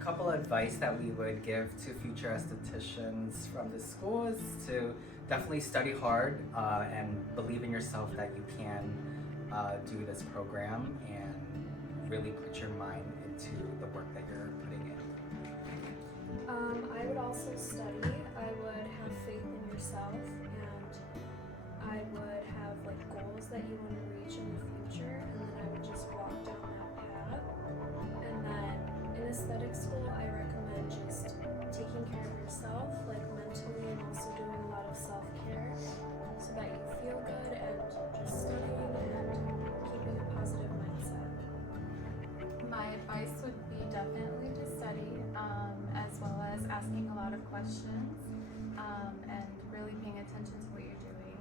couple of advice that we would give to future estheticians from the school is to definitely study hard and believe in yourself that you can do this program and really put your mind into the work that you're putting in. I would also study. I would have faith in yourself, and I would have like goals that you want to reach in the future, and then I would just walk down that path. And then in aesthetic school, I recommend just taking care of yourself, like mentally, and also doing a lot of self-care so that you feel good, and just studying and keeping a positive mindset. My advice would be definitely to study, as well as asking a lot of questions, and really paying attention to what you're doing.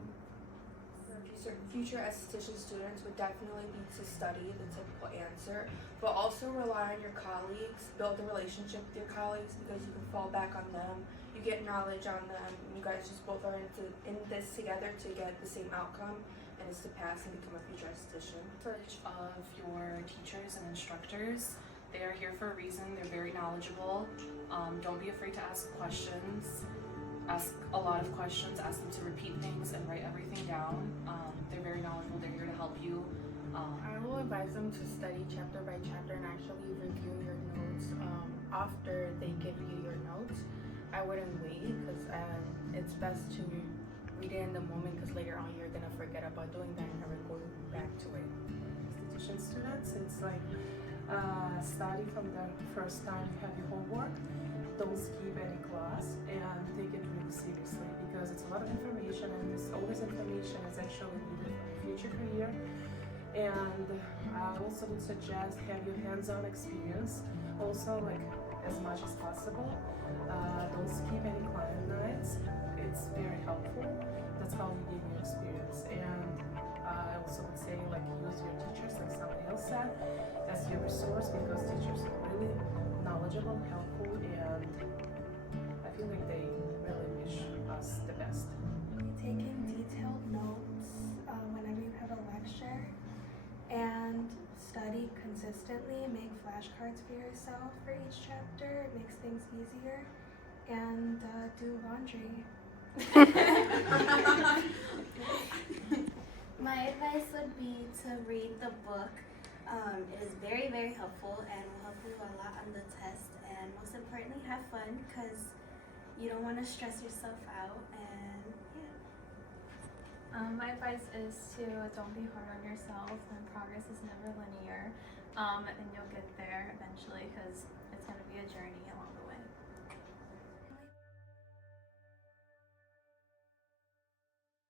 Future esthetician students would definitely be to study, the typical answer, but also rely on your colleagues, build a relationship with your colleagues because you can fall back on them, you get knowledge on them, and you guys just both are in this together to get the same outcome, and it's to pass and become a future esthetician. Of your teachers and instructors. They are here for a reason. They're very knowledgeable. Don't be afraid to ask questions. Ask a lot of questions. Ask them to repeat things and write everything down. They're very knowledgeable. They're here to help you. I will advise them to study chapter by chapter and actually review your notes after they give you your notes. I wouldn't wait because it's best to read it in the moment because later on you're gonna forget about doing that and never go back to it. Esthetician students, it's like study from the first time you have your homework. Don't skip any class and take it really seriously because it's a lot of information, and all this information is actually needed for your future career. And I also would suggest have your hands-on experience also, like as much as possible. Don't skip any client nights. It's very helpful. That's how you gain your experience. And I also would say like use your teachers, like somebody else said, as your resource because teachers are really knowledgeable, helpful, and I feel like they really wish us the best. Taking detailed notes whenever you have a lecture, and study consistently. Make flashcards for yourself for each chapter. It makes things easier. And do laundry. My advice would be to read the book. It is very, very helpful and will help you a lot on the test. And most importantly, have fun because you don't want to stress yourself out. And yeah. My advice is to don't be hard on yourself, and progress is never linear, and you'll get there eventually.